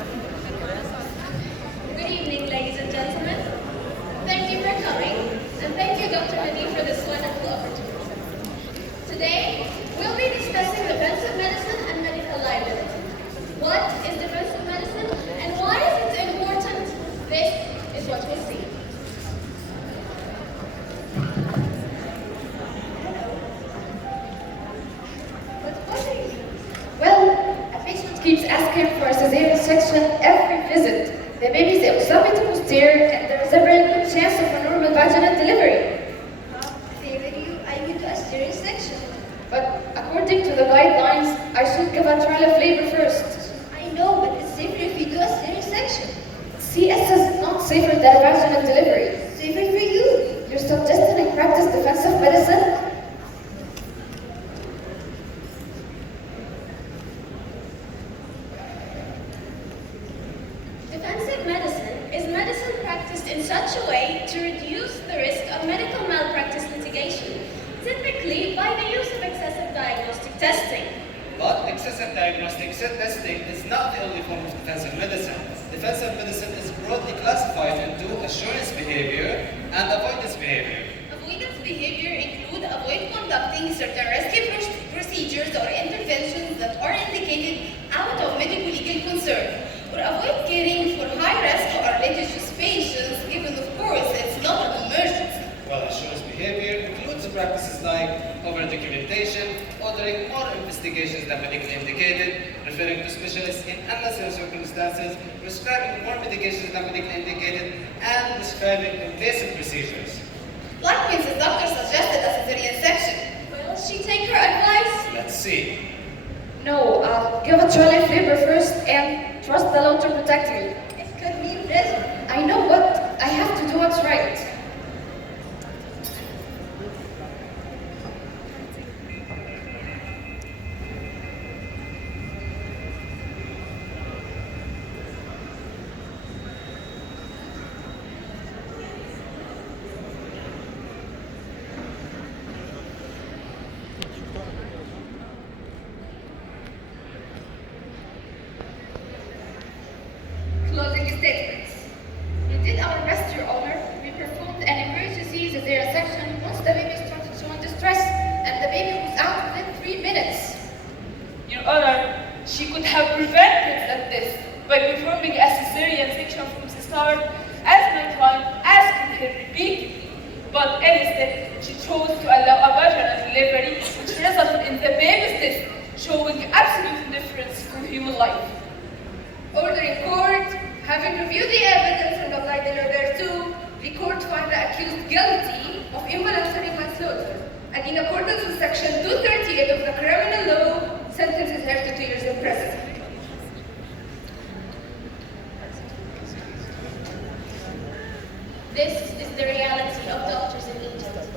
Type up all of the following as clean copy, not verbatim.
Good evening, ladies and gentlemen. Thank you for coming, and thank you, Dr. Hadi, for this wonderful opportunity. Today, we'll be discussing defensive medicine and medical liability. What is defensive medicine, and why is it important? This is what we'll see. But what are you? Well, a patient keeps asking for a cesarean section every visit. The baby is oxybutic posterior, and there is a very good chance of a normal vaginal delivery. Favor you, I will do a cesarean section. But according to the guidelines, I should give a trial of labor first. I know, but it's safer if you do a cesarean section. CS is not safer than a vaginal delivery. Safer for you. You're suggesting I practice defensive medicine? Defensive medicine is medicine practiced in such a way to reduce the risk of medical malpractice litigation, typically by the use of excessive diagnostic testing. But excessive diagnostic testing is not the only form of defensive medicine. Defensive medicine is broadly classified into assurance behavior and avoidance behavior. Avoidance behavior include avoid conducting certain risky procedures or interventions that are indicated out of medical legal concern, or avoid caring for high-risk or litigious patients, given of course it's not an emergency. While assurance behavior includes practices like over-documentation, ordering more investigations than medically indicated, referring to specialists in unnecessary circumstances, prescribing more medications than medically indicated, and prescribing invasive procedures. Like when the doctor suggested a cesarean section. Will she take her advice? Let's see. No, I'll give a trial of labor first and trust the law to protect me. It could be prison. I know, but I have to do what's right. Closing statements. We did our best, Your Honor. We performed an emergency cesarean section once the baby started showing distress, and the baby was out within 3 minutes. Your Honor, she could have prevented that death by performing a cesarean section from the start, as my client asked her repeatedly. But instead, she chose to allow a vaginal delivery, which resulted in the baby's death, showing absolute indifference for human life. Order in court. Having reviewed the evidence and applied the order to, the court found the accused guilty of involuntary manslaughter. And in accordance with section 238 of the criminal law, sentences her to 2 years in prison. This is the reality of doctors in Egypt.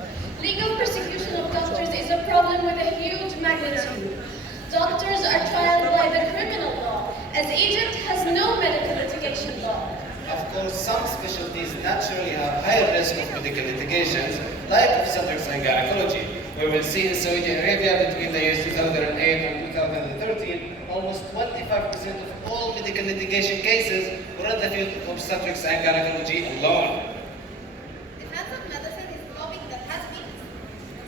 Legal persecution of doctors is a problem with a huge magnitude. Doctors are tried by the criminal law, as Egypt has no medical litigation law. Of course, some specialties naturally have higher risk of medical litigations, like obstetrics and gynecology, where we'll see in Saudi Arabia between the years 2008 and 2013, almost 25% of all medical litigation cases were in the field of obstetrics and gynecology alone. Defensive medicine is a topic that has been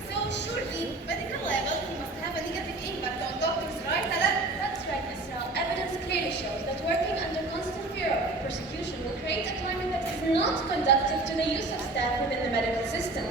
so surely medical liability must have a negative impact on doctors' right. That's right, Isra. Evidence clearly shows that working under constant fear of persecution will create a climate that is not conducive to the use of staff within the medical system.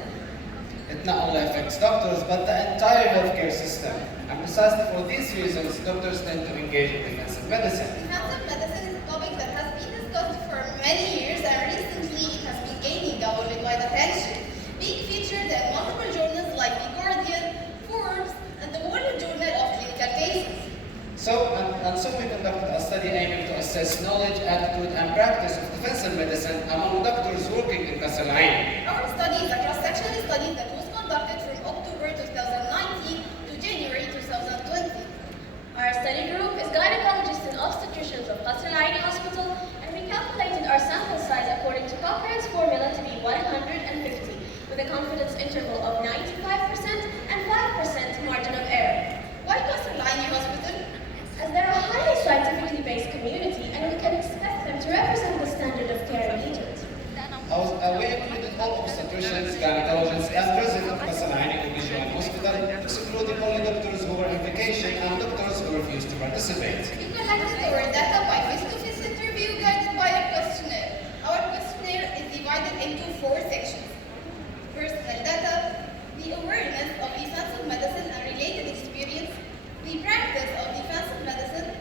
It not only affects doctors, but the entire healthcare system. And precisely for these reasons, doctors tend to engage in defensive medicine. Defensive medicine is a topic that has been discussed for many years, and recently it has been gaining a worldwide attention, being featured in multiple journals like The Guardian, Forbes, and the World Journal of Clinical Cases. So we conducted a study aiming to assess knowledge, attitude, and practice of defensive medicine among doctors working in Qasr Al Ain. Our study is a cross-sectional study that was conducted from October 2019 to January 2020. Our study group is gynecologists and obstetricians of Qasr Al Aini Hospital, and we calculated our sample size according to Cochrane's formula to be 150, with a confidence interval of 95% and 5% margin of error. Why Qasr Al Aini Hospital? As they're a highly scientifically based community, and we can refused to participate. We collected our data by face-to-face interview guided by a questionnaire. Our questionnaire is divided into 4 sections. Personal data, the awareness of defensive medicine and related experience, the practice of defensive medicine,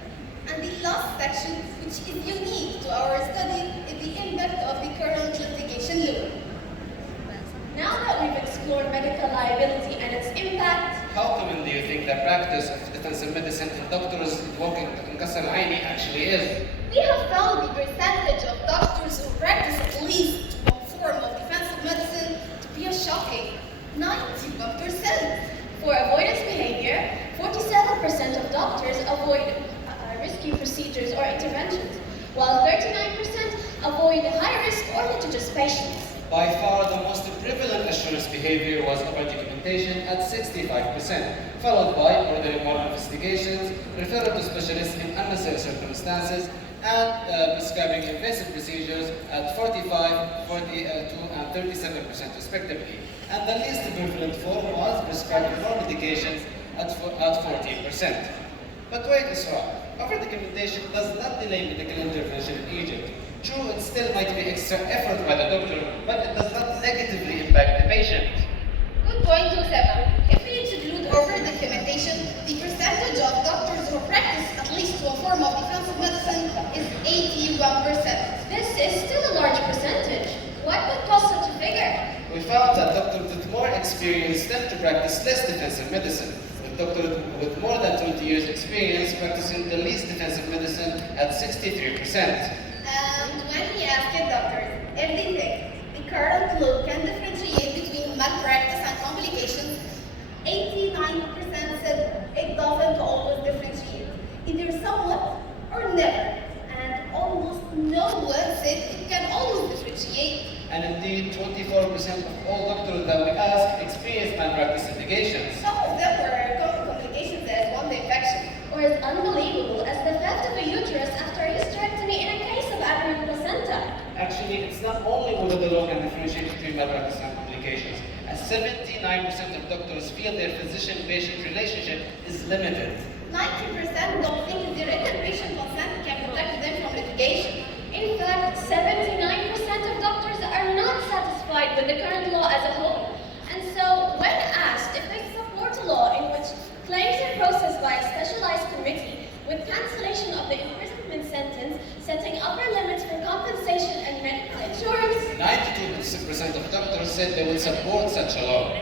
and the last section, which is unique to our study, is the impact of the current litigation law. Now that we've explored medical liability and its impact, How common do you think the practice of defensive medicine and doctors working in Qasr Al Aini actually is? We have found the percentage of doctors who practice at least one form of defensive medicine to be a shocking 91%. for avoidance behavior, 47% of doctors avoid risky procedures or interventions, while 39% avoid high-risk or litigious patients. By far, the most prevalent assurance behavior was over-documentation at 65%, followed by ordering more investigations, referral to specialists in unnecessary circumstances, and prescribing invasive procedures at 45, 42, and 37% respectively. And the least prevalent form was prescribing more medications at 14%. But wait, Isra, over-documentation does not delay medical intervention in Egypt. True, it still might be extra effort by the doctor, but it does not negatively impact the patient. Good point, Josepha. If we exclude over-documentation, the percentage of doctors who practice at least one form of defensive medicine is 81%. This is still a large percentage. What would cause such a figure? We found that doctors with more experience tend to practice less defensive medicine, with doctors with more than 20 years experience practicing the least defensive medicine at 63%. And when we asked doctors if they think the current law can differentiate between malpractice and complications, 89% said it doesn't always differentiate, either somewhat or never. And almost no one said it can always differentiate. And indeed, 24% of all doctors that we asked experienced malpractice litigations. Some of them were common complications as wound infection. Or as unbelievable as the theft of a uterus after a hysterectomy in a case of aberrant placenta. Actually, it's not only whether the law can differentiate between malpractice and complications, as 79% of doctors feel their physician-patient relationship is limited. 90% don't think the written patient consent can protect them from litigation. In fact, 79% of doctors are not satisfied with the current law as a whole. And so, when asked if they support a law in which claims are processed by a specialized committee with cancellation of the imprisonment sentence, setting upper limits for compensation and medical insurance, 92% of doctors said they would support such a law.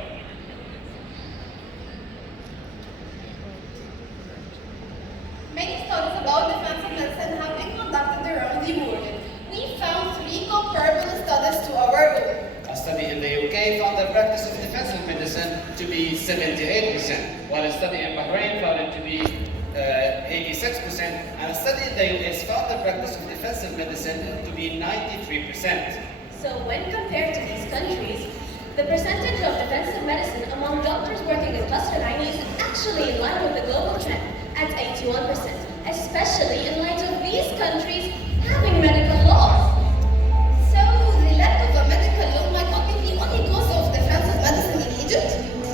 Many studies about defensive medicine have been conducted around the world. We found 3 comparable studies to our own. A study in the UK found the practice of defensive medicine to be 78%, while a study in Bahrain found it to be 86%, and a study in the US found the practice of defensive medicine to be 93%. so when compared to these countries, the percentage of defensive medicine among doctors working in Qasr Al Aini is actually in line with the global trend at 81%, especially in light of these countries having medical laws. So, the lack of a medical law might not be the only cause of defensive medicine in Egypt.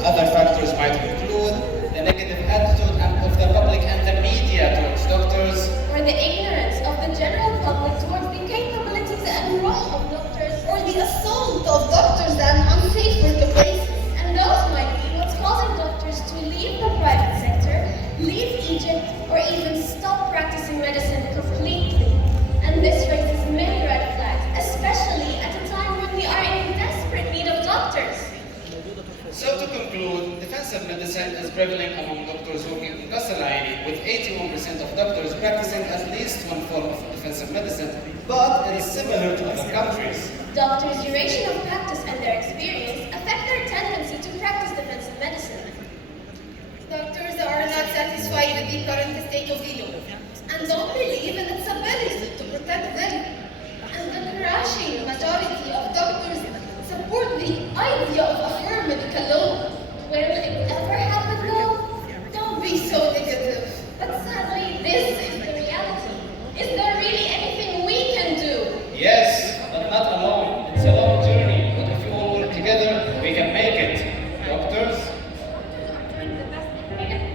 Other factors might include the negative attitude of the public and the media towards doctors, Or the ignorance of the general public towards the capabilities and role of doctors, Or the assault of doctors and unsafe workplaces. and those might be what's causing doctors to leave the private sector, leave Egypt, or even stop practicing medicine completely. And this raises many red flags, especially at a time when we are in desperate need of doctors. So to conclude, defensive medicine is prevalent among doctors working in Qasr Al Aini, with 81% of doctors practicing at least one form of defensive medicine, but it is similar to other countries. Doctors' duration of practice and their experience affect their tendency to practice defensive medicine. Doctors are not satisfied with the current state of the law and don't believe in its ability to protect them. And the crushing majority of doctors support the idea of a firm medical law. Will it ever happen though? Don't be so negative. But sadly, this is the reality. Is there really anything we can do? Yes, but not alone. It's a long journey, but if we all work together, we can make it. Doctors?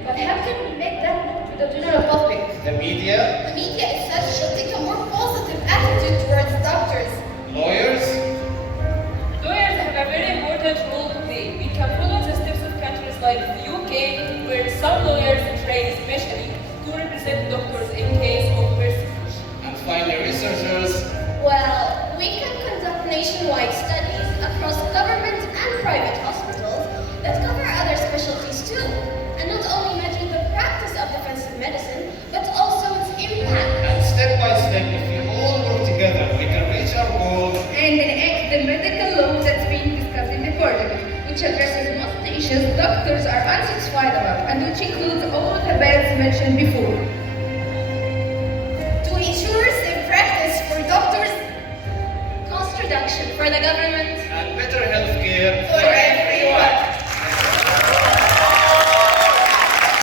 But how can we make that known to the general media, The media itself should take a more positive attitude towards doctors. lawyers, Lawyers have a very important role to play. We can follow the steps of countries like the UK, where some lawyers train specially to represent doctors in case of persecution. and finally researchers. Well, we can conduct nationwide studies across government and private hospitals that cover other specialties too, and not only measure the practice of defensive medicine, but also its impact. And step by step, if we all work together, we can reach our goals. And enact the medical law that's being discussed in the parliament, which addresses most issues doctors are unsatisfied about, and which includes all the bans mentioned before. To ensure safe practice for doctors Cost reduction for the government. And better healthcare for